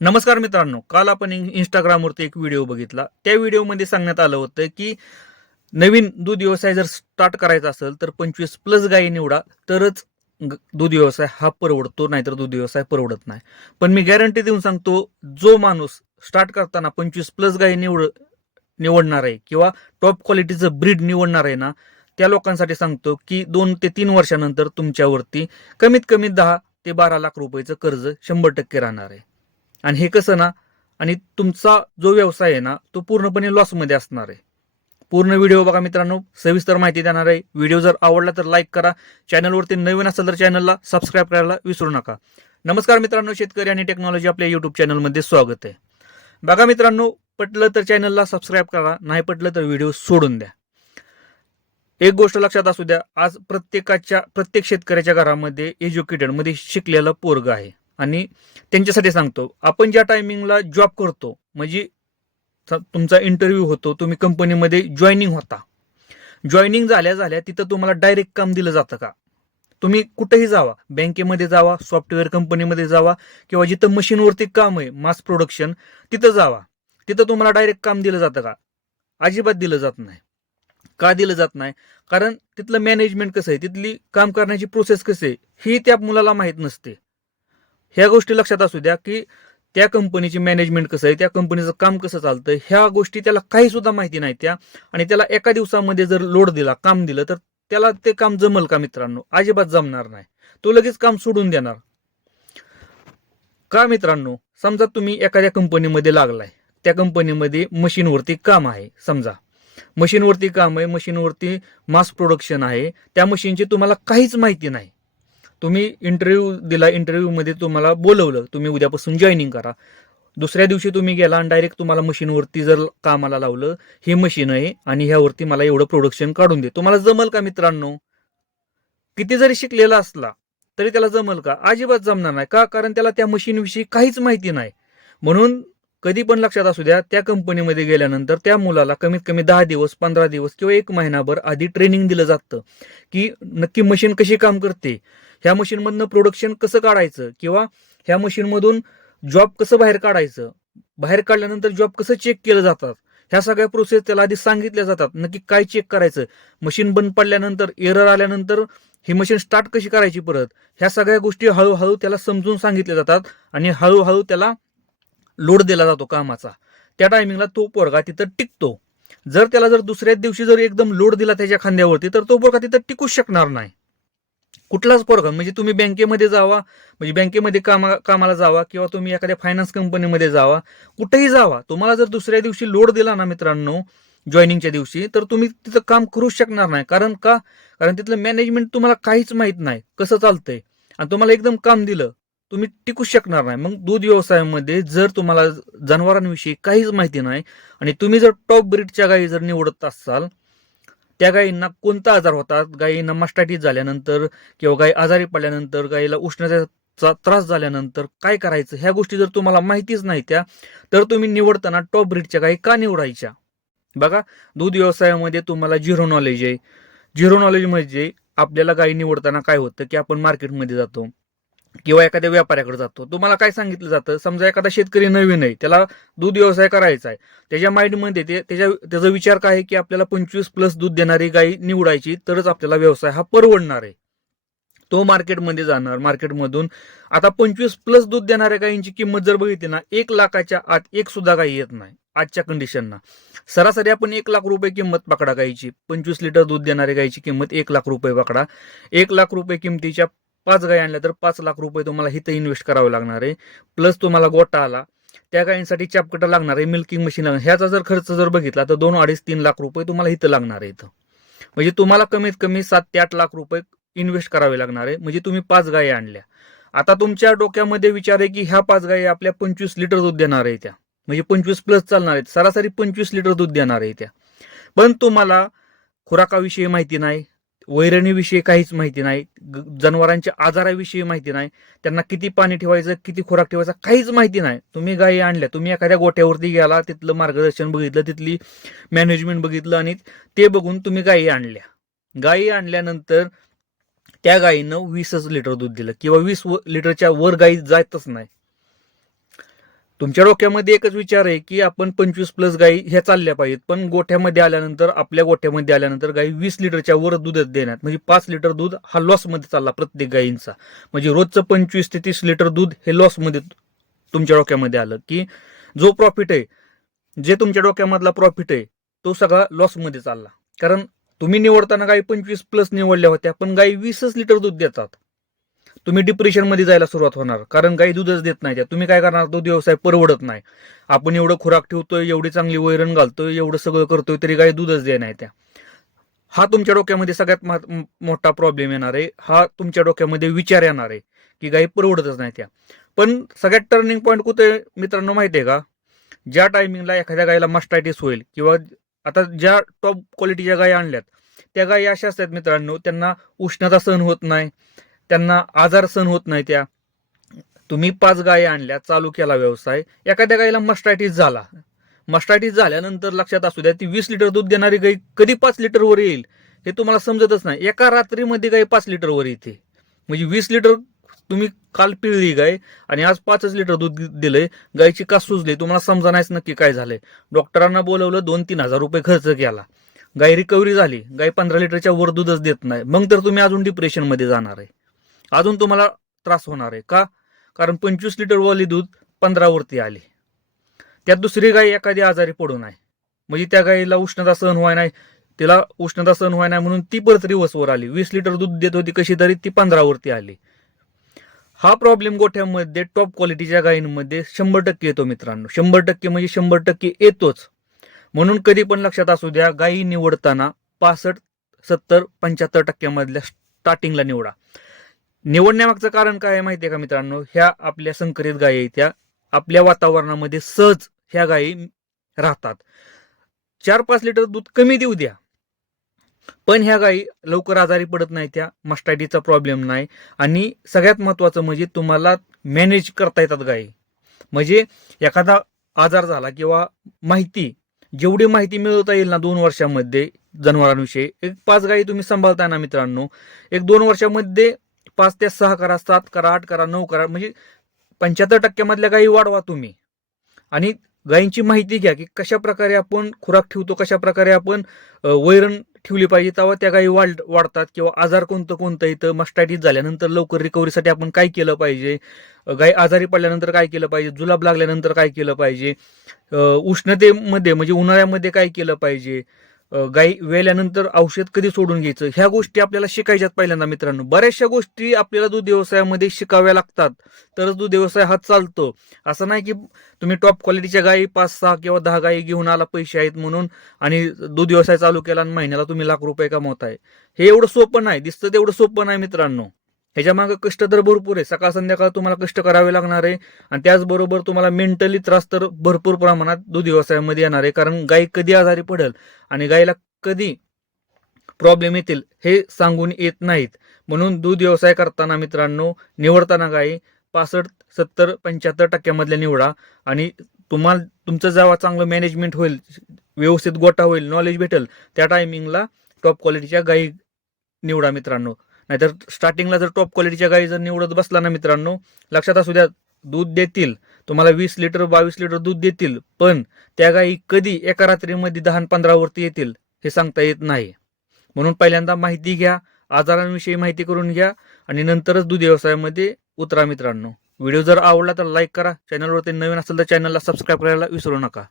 नमस्कार मित्रांनो, काल आपण इंस्टाग्रामवरती एक व्हिडिओ बघितला. त्या व्हिडिओमध्ये सांगण्यात आलं होतं की नवीन दूध व्यवसाय जर स्टार्ट करायचा असेल तर 25+ गायी निवडा, तरच दूध व्यवसाय हा परवडतो, नाहीतर दूध व्यवसाय परवडत नाही. पण मी गॅरंटी देऊन सांगतो, जो माणूस स्टार्ट करताना 25+ गायी निवडणार आहे किंवा टॉप क्वालिटीचं ब्रीड निवडणार आहे ना, त्या लोकांसाठी सांगतो की 2 ते 3 वर्षानंतर तुमच्यावरती कमीत कमी 10 ते 12 लाख रुपयाचं कर्ज 100% राहणार आहे. आणि हे कसं ना, आणि तुमचा जो व्यवसाय आहे ना, तो पूर्णपणे लॉसमध्ये असणार आहे. पूर्ण व्हिडिओ बघा मित्रांनो, सविस्तर माहिती देणार आहे. व्हिडिओ जर आवडला तर लाईक करा. चॅनलवरती नवीन असेल तर चॅनलला सबस्क्राईब करायला विसरू नका. नमस्कार मित्रांनो, शेतकरी आणि टेक्नॉलॉजी आपल्या युट्यूब चॅनलमध्ये स्वागत आहे. बघा मित्रांनो, पटलं तर चॅनलला सबस्क्राईब करा, नाही पटलं तर व्हिडिओ सोडून द्या. एक गोष्ट लक्षात असू द्या, आज प्रत्येक शेतकऱ्याच्या घरामध्ये एज्युकेटेड मध्ये शिकलेलं पोरग आहे. आणि त्यांच्यासाठी सांगतो, आपण ज्या टायमिंगला जॉब करतो, म्हणजे तुमचा इंटरव्ह्यू होतो, तुम्ही कंपनीमध्ये जॉईनिंग होता, जॉईनिंग झाल्या तिथं तुम्हाला डायरेक्ट काम दिलं जातं का? तुम्ही कुठेही जावा, बँकेमध्ये जावा, सॉफ्टवेअर कंपनीमध्ये जावा, किंवा जिथं मशीनवरती काम आहे, मास प्रोडक्शन, तिथं जावा, तिथं तुम्हाला डायरेक्ट काम दिलं जातं का? अजिबात दिलं जात नाही. का दिलं जात नाही? कारण तिथलं मॅनेजमेंट कसं आहे, तिथली काम करण्याची प्रोसेस कशी आहे, ही त्या मुलाला माहीत नसते. ह्या गोष्टी लक्षात असू द्या की त्या कंपनीची मॅनेजमेंट कसं आहे, त्या कंपनीचं काम कसं चालतं, ह्या गोष्टी त्याला काही सुद्धा माहिती नाही त्या. आणि त्याला एका दिवसामध्ये जर लोड दिला, काम दिलं, तर त्याला ते काम जमल का मित्रांनो? अजिबात जमणार नाही. तो लगेच काम सोडून देणार. का मित्रांनो? समजा तुम्ही एखाद्या कंपनीमध्ये लागलाय, त्या कंपनीमध्ये मशीनवरती काम आहे, समजा मशीनवरती काम आहे, मशीनवरती मास प्रोडक्शन आहे, त्या मशीनची तुम्हाला काहीच माहिती नाही. तुम्ही इंटरव्ह्यू दिला, इंटरव्ह्यू मध्ये तुम्हाला बोलवलं, तुम्ही उद्यापासून जॉईनिंग करा. दुसऱ्या दिवशी तुम्ही गेला आणि डायरेक्ट तुम्हाला मशीनवरती जर कामाला लावलं, ही मशीन आहे आणि ह्यावरती मला एवढं प्रोडक्शन काढून दे, तुम्हाला जमल का मित्रांनो? किती जरी शिकलेला असला तरी त्याला जमल का? अजिबात जमणार नाही. का? कारण त्याला त्या मशीन विषयी काहीच माहिती नाही. म्हणून कधी पण लक्षात असू द्या, त्या कंपनीमध्ये गेल्यानंतर त्या मुलाला कमीत कमी 10 दिवस, 15 दिवस किंवा 1 महिनाभर आधी ट्रेनिंग दिलं जातं की नक्की मशीन कशी काम करते, ह्या मशीनमधनं प्रोडक्शन कसं काढायचं, किंवा ह्या मशीनमधून जॉब कसं बाहेर काढायचं, बाहेर काढल्यानंतर जॉब कसं चेक केलं जातात, ह्या सगळ्या प्रोसेस त्याला आधी सांगितल्या जातात. नक्की काय चेक करायचं, मशीन बंद पडल्यानंतर, एरर आल्यानंतर ही मशीन स्टार्ट कशी करायची परत, ह्या सगळ्या गोष्टी हळूहळू त्याला समजून सांगितल्या जातात. आणि हळूहळू त्याला लोड दिला जातो कामाचा. त्या टायमिंगला तो पोरगा तिथं टिकतो. जर त्याला दुसऱ्याच दिवशी जर एकदम लोड दिला त्याच्या खांद्यावरती, तर तो पोरगा तिथं टिकूच शकणार नाही. कुठलाच पोरगा, म्हणजे तुम्ही बँकेमध्ये जावा, म्हणजे बँकेमध्ये कामाला जावा, किंवा तुम्ही एखाद्या फायनान्स कंपनीमध्ये जावा, कुठेही जावा, तुम्हाला जर दुसऱ्या दिवशी लोड दिला ना मित्रांनो, जॉईनिंगच्या दिवशी, तर तुम्ही तिथं काम करूच शकणार नाही. कारण का? कारण तिथलं मॅनेजमेंट तुम्हाला काहीच माहित नाही कसं चालतंय, आणि तुम्हाला एकदम काम दिलं, तुम्ही टिकूच शकणार नाही. मग दूध व्यवसायामध्ये जर तुम्हाला जनावरांविषयी काहीच माहिती नाही आणि तुम्ही जर टॉप ब्रीडच्या गायी जर निवडत असाल, त्या गायींना कोणता आजार होतात, गायींना मास्टायटिस झाल्यानंतर किंवा गाय आजारी पडल्यानंतर, गायीला उष्णतेचा त्रास झाल्यानंतर काय करायचं, ह्या गोष्टी जर तुम्हाला माहितीच नाही त्या, तर तुम्ही निवडताना टॉप ब्रीडच्या गायी का निवडायच्या? बघा, दूध व्यवसायामध्ये तुम्हाला झिरो नॉलेज आहे. झिरो नॉलेज म्हणजे आपल्याला गायी निवडताना काय होतं की आपण मार्केटमध्ये जातो किंवा एखाद्या व्यापाऱ्याकडे जातो, तुम्हाला काय सांगितलं जातं, समजा एखादा शेतकरी नवीन आहे, त्याला दूध व्यवसाय करायचा आहे, त्याच्या माइंडमध्ये त्याचा विचार काय आहे की आपल्याला 25+ दूध देणारी गाय निवडायची, तरच आपल्याला व्यवसाय हा परवडणार आहे. तो मार्केटमध्ये जाणार, मार्केटमधून आता 25+ दूध देणाऱ्या गायींची किंमत जर बघितली ना, 1 लाखाच्या आत एक सुद्धा गायी येत नाही आजच्या कंडिशनना. सरासरी आपण 1 लाख रुपये किंमत पकडा गायीची, 25 लिटर दूध देणाऱ्या गायीची किंमत 1 लाख रुपये पकडा. 1 लाख रुपये किमतीच्या 5 गायी आणल्या तर 5 लाख रुपये तुम्हाला इथं इन्व्हेस्ट करावे लागणार आहे. प्लस तुम्हाला गोटा आला, त्या गायींसाठी चापकटा लागणार आहे, मिल्किंग मशीन लागणार, ह्याचा जर खर्च जर बघितला तर 2, 2.5, 3 लाख रुपये तुम्हाला इथं लागणार आहे. इथं म्हणजे तुम्हाला कमीत कमी 7 ते 8 लाख रुपये इन्व्हेस्ट करावे लागणार आहे. म्हणजे तुम्ही 5 गायी आणल्या. आता तुमच्या डोक्यामध्ये विचार आहे की ह्या 5 गायी आपल्या 25 लिटर दूध देणार आहे, त्या म्हणजे 25+ चालणार आहेत, सरासरी 25 लिटर दूध देणार आहे त्या. पण तुम्हाला खुराकाविषयी माहिती नाही, वैरणीविषयी काहीच माहिती नाही, जनावरांच्या आजाराविषयी माहिती नाही, त्यांना किती पाणी ठेवायचं, किती खुराक ठेवायचा, काहीच माहिती नाही. तुम्ही गायी आणल्या, तुम्ही एखाद्या गोट्यावरती गेला, तिथलं मार्गदर्शन बघितलं, तिथली मॅनेजमेंट बघितलं, आणि ते बघून तुम्ही गायी आणल्या. गायी आणल्यानंतर त्या गायीनं 20 लिटर दूध दिलं, किंवा 20 लिटरच्या वर गायी जातच नाही. तुमच्या डोक्यामध्ये एकच विचार आहे की आपण 25+ गायी ह्या चालल्या पाहिजेत, पण गोठ्यामध्ये आल्यानंतर, आपल्या गोठ्यामध्ये आल्यानंतर गायी 20 लिटरच्या वर दूधच देण्यात, म्हणजे 5 लिटर दूध हा लॉसमध्ये चालला प्रत्येक गायींचा. म्हणजे रोजचं 25 ते 30 लिटर दूध हे लॉसमध्ये तुमच्या डोक्यामध्ये आलं की जो प्रॉफिट आहे, जे तुमच्या डोक्यामधला प्रॉफिट आहे तो सगळा लॉसमध्ये चालला. कारण तुम्ही निवडताना गायी 25+ निवडल्या होत्या, पण गायी 20च लिटर दूध देतात. तुम्ही डिप्रेशनमध्ये जायला सुरुवात होणार, कारण गायी दूधच देत नाही त्या. तुम्ही काय करणार, दूध व्यवसाय परवडत नाही. आपण एवढं खुराक ठेवतोय, एवढी चांगली वैरण घालतोय, एवढं सगळं करतोय, तरी गायी दूधच दे नाही त्या. हा तुमच्या डोक्यामध्ये सगळ्यात मोठा प्रॉब्लेम येणार आहे. हा तुमच्या डोक्यामध्ये विचार येणार आहे की गायी परवडतच नाही त्या. पण सगळ्यात टर्निंग पॉईंट कुठे मित्रांनो माहितीये का? ज्या टायमिंगला एखाद्या गायीला मास्टायटिस होईल, किंवा आता ज्या टॉप क्वालिटीच्या गायी आणल्यात त्या गायी अशा असतात मित्रांनो, त्यांना उष्णता सहन होत नाही, त्यांना आजार सहन होत नाही. त्या तुम्ही 5 गायी आणल्या, चालू केला व्यवसाय, एखाद्या गायीला मास्टायटिस झाला, मास्टायटिस झाल्यानंतर लक्षात असू द्या, ती 20 लिटर दूध देणारी गाय कधी 5 लिटर वर येईल हे तुम्हाला समजतच नाही. एका रात्रीमध्ये गाय 5 लिटर वर येते. म्हणजे 20 लिटर तुम्ही काल पिळली गाय आणि आज 5च लिटर दूध दिलंय. गायची का सुजली तुम्हाला समजा नाहीच नक्की काय झालंय. डॉक्टरांना बोलवलं, 2-3 हजार रुपये खर्च केला, गाय रिकव्हरी झाली, गाय 15 लिटरच्या वर दूधच देत नाही. मग तर तुम्ही अजून डिप्रेशनमध्ये जाणार आहे, अजून तुम्हाला त्रास होणार आहे. का? कारण 25 लिटर वाली दूध 15 वरती आली. त्यात दुसरी गाय एखादी आजारी पडू नये, म्हणजे त्या गायीला उष्णता सहन व्हाय नाही, तिला उष्णता सहन व्हाय नाही म्हणून ती परत रिवर्सवर आली. 20 लिटर दूध देत होती कशी तरी, ती 15 वरती आली. हा प्रॉब्लेम गोठ्यामध्ये टॉप क्वालिटीच्या गायींमध्ये 100% येतो मित्रांनो. 100% म्हणजे 100% येतोच. म्हणून कधी पण लक्षात असू द्या, गायी निवडताना 65, 70, 75% मधल्या स्टार्टिंगला निवडा. निवडण्यामागचं कारण काय आहे माहितीये का मित्रांनो? ह्या आपल्या संकरित गायी आहेत, त्या आपल्या वातावरणामध्ये सहज ह्या गायी राहतात. 4-5 लिटर दूध कमी देऊ द्या, पण ह्या गायी लवकर आजारी पडत नाही, त्या मास्टायटिसचा प्रॉब्लेम नाही. आणि सगळ्यात महत्वाचं म्हणजे तुम्हाला मॅनेज करता येतात गायी. म्हणजे एखादा आजार झाला किंवा माहिती, जेवढी माहिती मिळवता येईल ना 2 वर्षामध्ये जनावरांविषयी, एक 5 गायी तुम्ही सांभाळताय ना मित्रांनो, एक 2 वर्षामध्ये 5 ते 6 करा, 7 करा, 8 करा, 9 करा, म्हणजे 75% मधल्या गायी वाढवा तुम्ही. आणि गायींची माहिती घ्या की कशा प्रकारे आपण खुराक ठेवतो, कशा प्रकारे आपण वैरण ठेवली पाहिजे, तेव्हा त्या गायी वाढतात. किंवा आजार कोणतं येतं, मास्टायटिस झाल्यानंतर लवकर रिकव्हरीसाठी आपण काय केलं पाहिजे, गाय आजारी पडल्यानंतर काय केलं पाहिजे, जुलाब लागल्यानंतर काय केलं पाहिजे, उष्णतेमध्ये म्हणजे उन्हाळ्यामध्ये काय केलं पाहिजे, गायी वेल्यानंतर औषध कधी सोडून घ्यायचं, ह्या गोष्टी आपल्याला शिकायच्यात पहिल्यांदा मित्रांनो. बऱ्याचशा गोष्टी आपल्याला दूध व्यवसायामध्ये शिकाव्या लागतात, तरच दूध व्यवसाय हा चालतो. असं नाही की तुम्ही टॉप क्वालिटीच्या गायी 5-6 किंवा 10 गायी घेऊन आला, पैसे आहेत म्हणून, आणि दूध व्यवसाय चालू केला आणि महिन्याला तुम्ही लाख रुपये कमवताय. हे एवढं सोपं नाही, दिसतं तेवढं सोपं नाही मित्रांनो. ह्याच्या मागे कष्ट तर भरपूर आहे. सकाळ संध्याकाळ तुम्हाला कष्ट करावे लागणार आहे, आणि त्याचबरोबर तुम्हाला मेंटली त्रास तर भरपूर प्रमाणात दूध व्यवसायामध्ये येणार आहे. कारण गाय कधी आजारी पडेल आणि गायीला कधी प्रॉब्लेम येतील हे सांगून येत नाहीत. म्हणून दूध व्यवसाय करताना मित्रांनो, निवडताना गायी 65, 70, 75% मधल्या निवडा. आणि तुम्हाला तुमचं जेव्हा चांगलं मॅनेजमेंट होईल, व्यवस्थित गोठा होईल, नॉलेज भेटेल, त्या टायमिंगला टॉप क्वालिटीच्या गायी निवडा मित्रांनो. नाहीतर स्टार्टिंगला जर टॉप क्वालिटीच्या गायी जर निवडत बसला ना मित्रांनो, लक्षात असू द्या, दूध देतील तुम्हाला 20 लिटर 22 लिटर दूध देतील, पण त्या गायी कधी एका रात्रीमध्ये 10-15 वरती येतील हे सांगता येत नाही. म्हणून पहिल्यांदा माहिती घ्या, आजारांविषयी माहिती करून घ्या, आणि नंतरच दूध व्यवसायामध्ये उतरा मित्रांनो. व्हिडिओ जर आवडला तर लाईक करा, चॅनलवरती नवीन असेल तर चॅनलला सबस्क्राईब करायला विसरू नका.